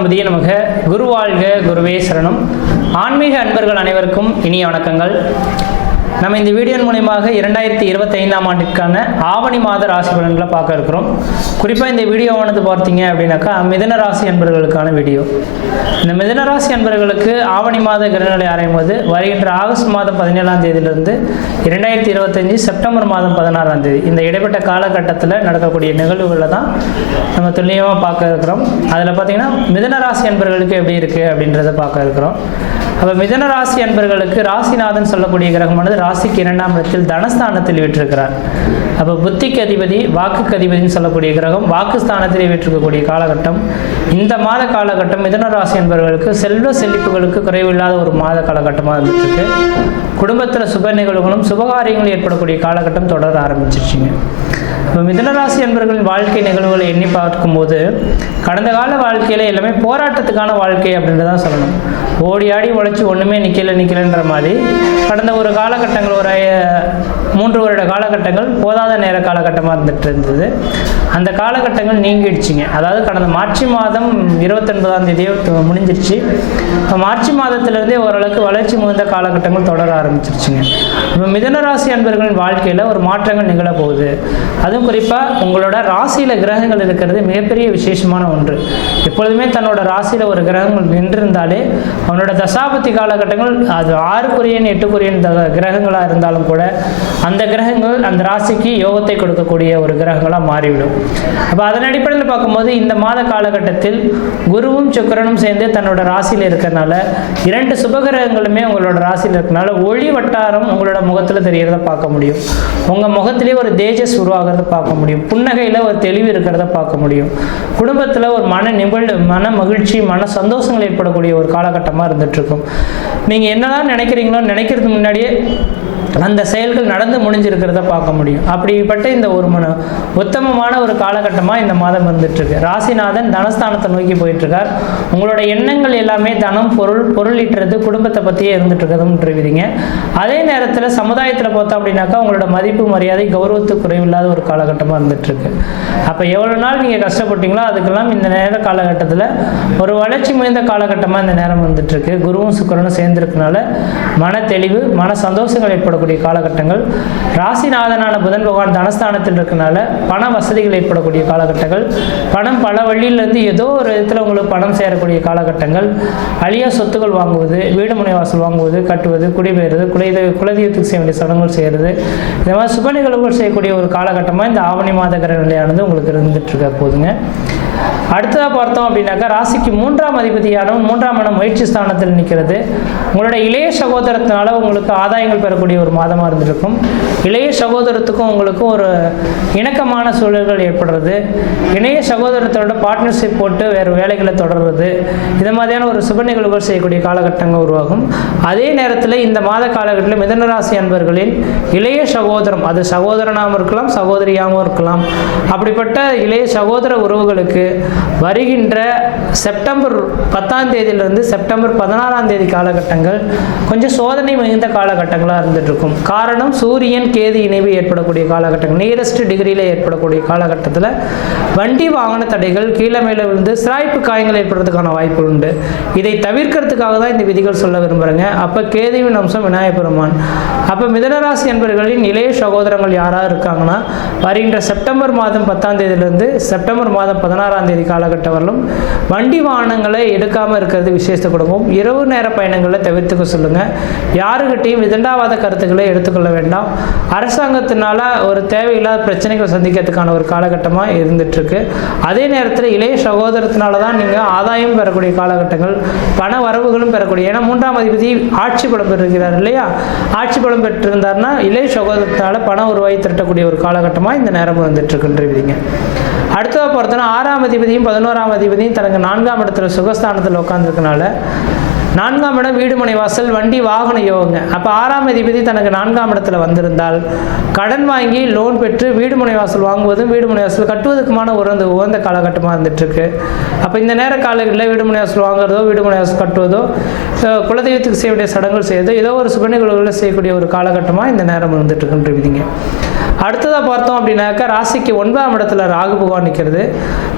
கணபதியே நமக. குரு வாழ்க, குருவே சரணம். ஆன்மீக அன்பர்கள் அனைவருக்கும் இனிய வணக்கங்கள். நம்ம இந்த வீடியோ மூலமாக 2025ஆம் ஆண்டிற்கான ஆவணி மாத ராசி பலன்களை பார்க்க இருக்கிறோம். குறிப்பாக இந்த வீடியோவானது பார்த்தீங்க அப்படின்னாக்கா மிதுன ராசி அன்பர்களுக்கான வீடியோ. இந்த மிதுன ராசி அன்பர்களுக்கு ஆவணி மாத கிரகநிலை ஆராயும் போது வருகின்ற ஆகஸ்ட் மாதம் 17ஆம் தேதியிலிருந்து 2025 செப்டம்பர் மாதம் 16ஆம் தேதி இந்த இடைப்பட்ட காலகட்டத்தில் நடக்கக்கூடிய நிகழ்வுகளை தான் நம்ம துல்லியமாக பார்க்க இருக்கிறோம். அதில் பார்த்தீங்கன்னா மிதுன ராசி அன்பர்களுக்கு எப்படி இருக்குது அப்படின்றத பார்க்க இருக்கிறோம். அப்போ மிதுன ராசி அன்பர்களுக்கு ராசிநாதன் சொல்லக்கூடிய கிரகமானது ராசிக்கு 2ஆம் இடத்தில் தனஸ்தானத்தில் விட்டிருக்கிறார். அப்போ புத்திக்கு அதிபதி, வாக்குக்கு அதிபதினு சொல்லக்கூடிய கிரகம் வாக்குஸ்தானத்திலே விட்டிருக்கக்கூடிய காலகட்டம். இந்த மாத காலகட்டம் மிதுன ராசி அன்பர்களுக்கு செல்வ செழிப்புகளுக்கு குறைவில்லாத ஒரு மாத காலகட்டமாக இருந்துட்டுருக்கு. குடும்பத்தில் சுப நிகழ்வுகளும் சுபகாரியங்களும் ஏற்படக்கூடிய காலகட்டம் தொடர ஆரம்பிச்சிருச்சுங்க. இப்போ மிதுனராசி என்பவர்களின் வாழ்க்கை நிகழ்வுகளை எண்ணி பார்க்கும்போது கடந்த கால வாழ்க்கையில் எல்லாமே போராட்டத்துக்கான வாழ்க்கை அப்படின்றதான் சொல்லணும். ஓடி ஆடி உழைச்சி ஒன்றுமே நிற்கலைன்ற மாதிரி கடந்த ஒரு காலகட்டங்கள், ஒரு 3 வருட காலகட்டங்கள் போதாத நேர காலகட்டமாக இருந்துட்டு இருந்தது. அந்த காலகட்டங்கள் நீங்கிடுச்சிங்க. அதாவது கடந்த மார்ச் மாதம் 29ஆம் தேதியே முடிஞ்சிருச்சு. மார்ச் மாதத்திலிருந்தே ஓரளவுக்கு வளர்ச்சி மிகுந்த காலகட்டங்கள் தொடர ஆரம்பிச்சிருச்சுங்க. இப்போ மிதுனராசி அன்பர்களின் வாழ்க்கையில் ஒரு மாற்றங்கள் நிகழப்போகுது. அதுவும் குறிப்பாக உங்களோட ராசியில் கிரகங்கள் இருக்கிறது மிகப்பெரிய விசேஷமான ஒன்று. எப்பொழுதுமே தன்னோட ராசியில் ஒரு கிரகங்கள் நின்றிருந்தாலே அவனோட தசாபத்தி காலகட்டங்கள் அது 6 8 கிரகங்களாக இருந்தாலும் கூட அந்த கிரகங்கள் அந்த ராசிக்கு யோகத்தை கொடுக்கக்கூடிய ஒரு கிரகங்களாக மாறிவிடும். அப்போ அதன் அடிப்படையில் பார்க்கும்போது இந்த மாத காலகட்டத்தில் குருவும் சுக்கிரனும் சேர்ந்து தன்னோட ராசியில் இருக்கிறதுனால 2 சுபகிரகங்களுமே உங்களோட ராசியில் இருக்கிறதுனால ஒளி வட்டாரம் உங்களோட முகத்தில் தெரியறத பார்க்க முடியும். உங்கள் முகத்திலே ஒரு தேஜஸ் உருவாகிறத பார்க்க முடியும். புன்னகையில் ஒரு தெளிவு இருக்கிறத பார்க்க முடியும். குடும்பத்தில் ஒரு மன மகிழ்ச்சி, மன சந்தோஷங்கள் ஏற்படக்கூடிய ஒரு காலகட்டமாக இருந்துட்டு இருக்கும். நீங்கள் என்னதான் நினைக்கிறீங்களோ நினைக்கிறதுக்கு முன்னாடியே அந்த செயல்கள் நடந்து முடிஞ்சிருக்கிறத பார்க்க முடியும். அப்படிப்பட்ட இந்த ஒரு உத்தமமான ஒரு காலகட்டமாக இந்த மாதம் இருந்துட்டுருக்கு. ராசிநாதன் தனஸ்தானத்தை நோக்கி போயிட்டுருக்கார். உங்களோட எண்ணங்கள் எல்லாமே தனம், பொருள் ஈட்டுறது, குடும்பத்தை பற்றியே இருந்துட்டு இருக்கிறதுன்றீங்க. அதே நேரத்தில் சமுதாயத்தில் பார்த்தோம் அப்படின்னாக்கா உங்களோட மதிப்பு, மரியாதை, கௌரவத்துக்கு குறைவில்லாத ஒரு காலகட்டமாக இருந்துட்டுருக்கு. அப்போ எவ்வளோ நாள் நீங்கள் கஷ்டப்பட்டீங்களோ அதுக்கெல்லாம் இந்த நேர காலகட்டத்தில் ஒரு வளர்ச்சி மிகுந்த காலகட்டமாக இந்த நேரம் வந்துட்டுருக்கு. குருவும் சுக்கிரனும் சேர்ந்துருக்கனால மன தெளிவு, மன சந்தோஷங்கள் ஏற்படும் காலகட்டங்கள். ராசிநாதனான புதன் பகவான் தனஸ்தானத்தில் இருக்கனால பண வசதிகள் ஏற்படக்கூடிய காலகட்டங்கள். பணம் பல வழியிலிருந்து ஏதோ ஒரு விதத்தில் உங்களுக்கு பணம் சேரக்கூடிய காலகட்டங்கள். அழியா சொத்துக்கள் வாங்குவது, வீடு முனை வாசல் வாங்குவது, கட்டுவது, குடிபெயர்வது, குலதெய்வத்துக்கு செய்ய வேண்டிய சடங்குகள் செய்கிறது, இந்த மாதிரி சுப நிகழ்வுகள் செய்யக்கூடிய ஒரு காலகட்டமாக இந்த ஆவணி மாத கிரக நிலையானது உங்களுக்கு இருந்துட்டு இருக்க போதுங்க. அடுத்ததாக பார்த்தோம் அப்படின்னாக்கா ராசிக்கு 3ஆம் அதிபதியானவன் 3ஆம் இடம் முயற்சி ஸ்தானத்தில் நிற்கிறது. உங்களோட இளைய சகோதரத்தினால உங்களுக்கு ஆதாயங்கள் பெறக்கூடிய ஒரு மாதமாக இருந்திருக்கும். இளைய சகோதரத்துக்கும் உங்களுக்கும் ஒரு இணக்கமான சூழல்கள் ஏற்படுறது, இளைய சகோதரத்தோட பார்ட்னர்ஷிப் போட்டு வேறு வேலைகளை தொடர்றது, இது மாதிரியான ஒரு சுப நிகழ்வுகள் செய்யக்கூடிய காலகட்டங்கள் உருவாகும். அதே நேரத்தில் இந்த மாத காலகட்டத்தில் மிதுனராசி அன்பர்களின் இளைய சகோதரம், அது சகோதரனாகவும் இருக்கலாம், சகோதரியாகவும் இருக்கலாம், அப்படிப்பட்ட இளைய சகோதர உறவுகளுக்கு வருகின்ற செப்டம்பர் 10ஆம் தேதியிலிருந்து செப்டம்பர் 16ஆம் தேதி காலகட்டங்கள் கொஞ்சம் சோதனை மிகுந்த காலகட்டங்களாக இருந்துட்டு இருக்கும். காரணம் சூரியன் கேது இணைவு ஏற்படக்கூடிய காலகட்டங்கள், நியரஸ்ட் டிகிரியில் ஏற்படக்கூடிய காலகட்டத்தில் வண்டி வாகன தடைகள், கீழே மேலே விழுந்து சிராய்ப்பு காயங்கள் ஏற்படுறதுக்கான வாய்ப்பு உண்டு. இதை தவிர்க்கிறதுக்காக தான் இந்த விதிகள் சொல்ல விரும்புகிறேங்க. அப்போ கேதுவின் அம்சம் விநாயகப் பெருமான். அப்போ மிதுனராசி என்பவர்களின் இளைய சகோதரங்கள் யாராக இருக்காங்கன்னா வருகின்ற செப்டம்பர் மாதம் 10ஆம் தேதியிலிருந்து செப்டம்பர் மாதம் 16ஆம் தேதி காலகட்டம் வரலும் வண்டி வாகனங்களை எடுக்காமல் இருக்கிறது விசேஷத்தை கொடுக்கும். இரவு நேர பயணங்களை தவிர்த்துக்க சொல்லுங்கள். யாருக்கிட்டையும் விதண்டாவாத கருத்துக்களை எடுத்துக்கொள்ள வேண்டாம். அரசாங்கத்தினால ஒரு தேவையில்லாத பிரச்சனைகள் சந்திக்கிறதுக்கான ஒரு காலகட்டமாக இருந்துகிட்ருக்கு. அதே நேரத்தில் இளைய சகோதரத்தினால தான் நீங்கள் ஆதாயம் பெறக்கூடிய காலகட்டங்கள், பண வரவுகளும் பெறக்கூடிய, ஏன்னா 3ஆம் அதிபதி ஆட்சி பலம் பெற்றிருக்கிறார் இல்லையா. ஆட்சி பலம் பெற்றிருந்தார்னா இளைய சகோதரத்தினால பண உருவாகி திரட்டக்கூடிய ஒரு காலகட்டமாக இந்த நேரம் வந்துட்டுருக்குன்றீங்க. அடுத்ததாக பார்த்தோன்னா 6ஆம் அதிபதியும் 11ஆம் அதிபதியும் தனக்கு 4ஆம் இடத்துல சுகஸ்தானத்தில் உட்காந்துருக்கனால 4ஆம் இடம் வீடு மனை வாசல் வண்டி வாகன யோகங்க. அப்போ 6ஆம் அதிபதி தனக்கு 4ஆம் இடத்துல வந்திருந்தால் கடன் வாங்கி லோன் பெற்று வீடு மனை வாசல் வாங்குவதும் வீடு மனை வாசல் கட்டுவதற்குமான உகந்த காலகட்டமாக இருந்துட்டுருக்கு. அப்போ இந்த நேர காலங்களில் வீடு மனை வாசல் வாங்குறதோ, வீடு மனை வாசல் கட்டுவதோ, குலதெய்வத்துக்கு செய்ய வேண்டிய சடங்குகள் செய்யறதோ, ஏதோ ஒரு சுப நிகழ்வுகளை செய்யக்கூடிய ஒரு காலகட்டமாக இந்த நேரம் இருந்துட்டு இருக்குன்றீங்க. அடுத்ததாக பார்த்தோம் அப்படின்னாக்கா ராசிக்கு 9ஆம் இடத்துல ராகு பகவான் நிற்கிறது.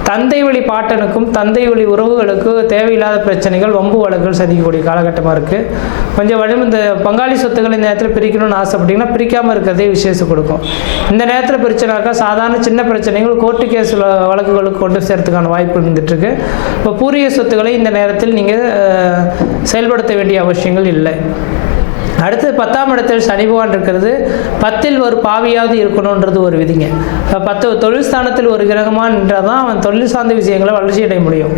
தந்தை வழி பாட்டனுக்கும் தந்தை வழி உறவுகளுக்கு தேவையில்லாத பிரச்சனைகள், வம்பு வழக்குகள் சந்திக்கக்கூடிய காலகட்டமாக இருக்குது. கொஞ்சம் இந்த பங்காளி சொத்துக்கள் இந்த நேரத்தில் பிரிக்கணும்னு ஆசைப்பட்டீங்கன்னா பிரிக்காமல் இருக்கிறதே விசேஷம் கொடுக்கும். இந்த நேரத்தில் பிரிச்சனாக்கா சாதாரண சின்ன பிரச்சனைகள் கோர்ட்டு கேஸ் வழக்குகளுக்கு கொண்டு சேர்த்துக்கான வாய்ப்பு இருந்துகிட்ருக்கு. இப்போ பூர்வீக சொத்துக்களை இந்த நேரத்தில் நீங்கள் செயல்படுத்த வேண்டிய அவசியங்கள் இல்லை. அடுத்து 10ஆம் இடத்தில் சனி பகவான் இருக்கிறது. 10ல் ஒரு பாவியாவது இருக்கணுன்றது ஒரு விதிங்க. 10 தொழில் ஸ்தானத்தில் ஒரு கிரகமாக நின்றால் தான் அவன் தொழில் சார்ந்த விஷயங்களை வளர்ச்சி அடைய முடியும்.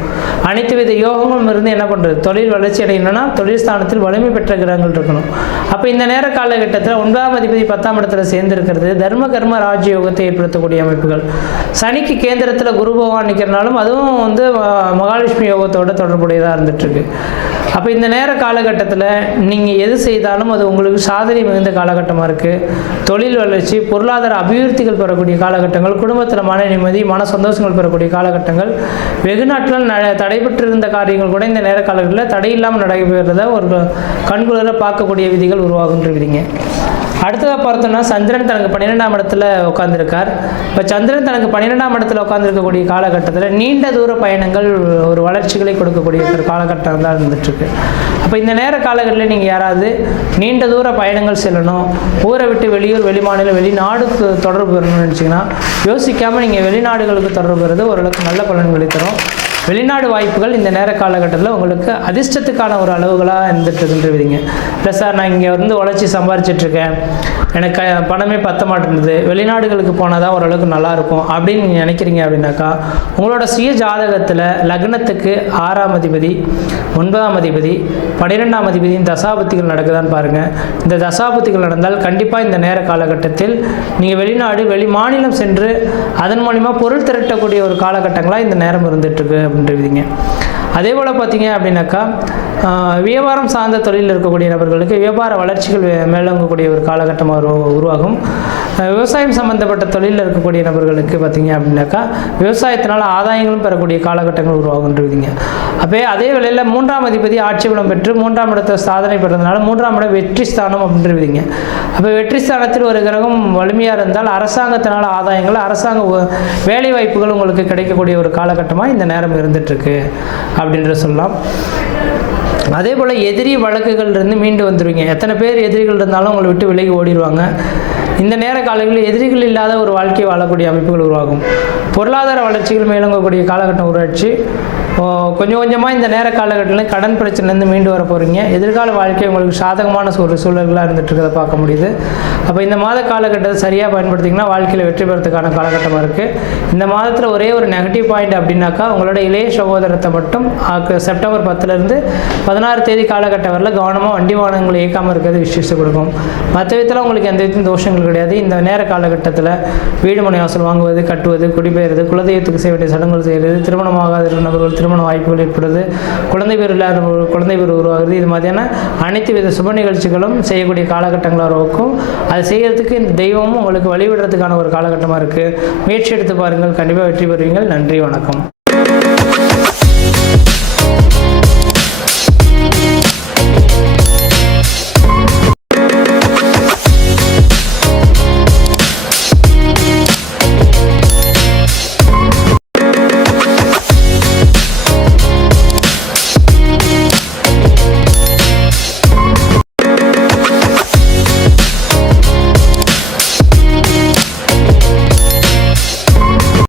அனைத்து வித யோகங்களும் இருந்து என்ன பண்ணுறது, தொழில் வளர்ச்சி அடையணும்னா தொழில் ஸ்தானத்தில் வலிமை பெற்ற கிரகங்கள் இருக்கணும். அப்போ இந்த நேர காலகட்டத்தில் 9ஆம் அதிபதி 10ஆம் இடத்துல சேர்ந்திருக்கிறது தர்ம கர்ம ராஜயோகத்தை ஏற்படுத்தக்கூடிய அமைப்புகள். சனிக்கு கேந்திரத்தில் குரு பகவான் நிற்கிறனாலும் அதுவும் மகாலட்சுமி யோகத்தோட தொடர்புடையதாக இருந்துகிட்ருக்கு. அப்போ இந்த நேர காலகட்டத்தில் நீங்கள் எது செய்தாலும் அது உங்களுக்கு சாதனை மிகுந்த காலகட்டமாக இருக்குது. தொழில் வளர்ச்சி, பொருளாதார அபிவிருத்திகள் பெறக்கூடிய காலகட்டங்கள், குடும்பத்தில் மன நிம்மதி, மன சந்தோஷங்கள் பெறக்கூடிய காலகட்டங்கள், வெகு நாட்கள் தடைபெற்றிருந்த காரியங்கள் கூட இந்த நேர காலகட்டத்தில் தடையில்லாமல் நடைபெறத ஒரு கண்குளிர பார்க்கக்கூடிய விதிகள் உருவாகுன்ற விதிங்க. அடுத்ததாக பார்த்தோம்னா சந்திரன் தனக்கு 12ஆம் இடத்துல உட்காந்துருக்கார். இப்போ சந்திரன் தனக்கு 12ஆம் இடத்துல உட்காந்துருக்கக்கூடிய காலகட்டத்தில் நீண்ட தூர பயணங்கள் ஒரு வளர்ச்சிகளை கொடுக்கக்கூடிய ஒரு காலகட்டம் தான் இருந்துகிட்ருக்கு. அப்போ இந்த நேர காலகட்டத்தில் நீங்கள் யாராவது நீண்ட தூர பயணங்கள் செல்லணும், ஊரை விட்டு வெளியூர், வெளிமாநிலம், வெளிநாடுக்கு தொடர்பு பெறணும்னு நினச்சிங்கன்னா யோசிக்காமல் நீங்கள் வெளிநாடுகளுக்கு தொடர்பு பெறுறது ஓரளவுக்கு நல்ல பலன்களை தரும். வெளிநாடு வாய்ப்புகள் இந்த நேர காலகட்டத்தில் உங்களுக்கு அதிர்ஷ்டத்துக்கான ஒரு அளவுகளாக இருந்துட்டுருக்குன்றீங்க. இல்லை சார், நான் இங்கே உழைச்சி சம்பாரிச்சிட்ருக்கேன், எனக்கு பணமே பத்த மாட்டேங்குது, வெளிநாடுகளுக்கு போனால் தான் ஓரளவுக்கு நல்லாயிருக்கும் அப்படின்னு நீங்கள் நினைக்கிறீங்க அப்படின்னாக்கா உங்களோட சுய ஜாதகத்தில் லக்னத்துக்கு 6ஆம் அதிபதி, 9ஆம் அதிபதி, 12ஆம் அதிபதியின் தசாபுத்திகள் நடக்குதான்னு பாருங்கள். இந்த தசாபுத்திகள் நடந்தால் கண்டிப்பாக இந்த நேர காலகட்டத்தில் நீங்கள் வெளிநாடு, வெளி மாநிலம் சென்று அதன் மூலிமா பொருள் திரட்டக்கூடிய ஒரு காலகட்டங்களாக இந்த நேரம் இருந்துகிட்ருக்கு அப்படின்றீங்க. அதே போல் பார்த்தீங்க அப்படின்னாக்கா வியாபாரம் சார்ந்த தொழிலில் இருக்கக்கூடிய நபர்களுக்கு வியாபார வளர்ச்சிகள் மேலோங்கக்கூடிய ஒரு காலகட்டமாக உருவாகும். விவசாயம் சம்மந்தப்பட்ட தொழிலில் இருக்கக்கூடிய நபர்களுக்கு பார்த்தீங்க அப்படின்னாக்கா விவசாயத்தினால் ஆதாயங்களும் பெறக்கூடிய காலகட்டங்கள் உருவாகுன்றீங்க. அப்போ அதே வேளையில் 3ஆம் அதிபதி ஆட்சி பலம் பெற்று 3ஆம் இடத்தை சாதனை பெறதுனால 3ஆம் இடம் வெற்றி ஸ்தானம் அப்படின்றீங்க. அப்போ வெற்றி ஸ்தானத்தில் ஒரு கிரகம் வலிமையாக இருந்தால் அரசாங்கத்தினால் ஆதாயங்கள், அரசாங்க வேலை வாய்ப்புகள் உங்களுக்கு கிடைக்கக்கூடிய ஒரு காலகட்டமாக இந்த நேரம் இருந்துகிட்ருக்கு அப்படின்ற சொல்லலாம். அதே போல் எதிரி வழக்குகள்லேருந்து மீண்டு வந்துடுவீங்க. எத்தனை பேர் எதிரிகள் இருந்தாலும் உங்களை விட்டு விலகி ஓடிடுவாங்க. இந்த நேர காலங்களில் எதிரிகள் இல்லாத ஒரு வாழ்க்கையை வாழக்கூடிய அமைப்புகள் உருவாகும். பொருளாதார வளர்ச்சிகள் மேலோங்கக்கூடிய காலகட்டம் உருவாச்சு. கொஞ்சம் கொஞ்சமாக இந்த நேர காலகட்டத்தில் கடன் பிரச்சனைலேருந்து மீண்டு வர போகிறீங்க. எதிர்கால வாழ்க்கை உங்களுக்கு சாதகமான ஒரு சூழல்களாக இருந்துகிட்ருக்கிறத பார்க்க முடியுது. அப்போ இந்த மாத காலகட்டத்தை சரியாக பயன்படுத்திங்கன்னா வாழ்க்கையில் வெற்றி பெறத்துக்கான காலகட்டமாக இருக்குது. இந்த மாதத்தில் ஒரே ஒரு நெகட்டிவ் பாயிண்ட் அப்படின்னாக்கா உங்களோட இளைய சகோதரத்தை மட்டும் செப்டம்பர் 10லேருந்து 16 தேதி காலகட்டம் வரல கவனமாக வண்டி வாகனங்களை இயக்காமல் இருக்கிறது விசேஷம் கொடுக்கும். மற்ற விதத்தில் உங்களுக்கு எந்த விதத்தையும் தோஷங்கள் கிடையாது. இந்த நேர காலகட்டத்தில் வீடு மனை வாசல் வாங்குவது, கட்டுவது, குடிபெயர்வது, குலதெய்வத்துக்கு செய்ய வேண்டிய சடங்குகள் செய்கிறது, திருமணமாகாத நபர்கள் திருமண வாய்ப்புகள் ஏற்படுது, குழந்தை பேர் இல்லாத குழந்தை பேர் உருவாகுது. இது மாதிரியான அனைத்து வித சுப நிகழ்ச்சிகளும் செய்யக்கூடிய காலகட்டங்களாக இருக்கும். அது செய்கிறதுக்கு இந்த தெய்வமும் உங்களுக்கு வழிவிடுறதுக்கான ஒரு காலகட்டமாக இருக்குது. முயற்சி எடுத்து பாருங்கள், கண்டிப்பாக வெற்றி பெறுவீங்கள். நன்றி, வணக்கம்.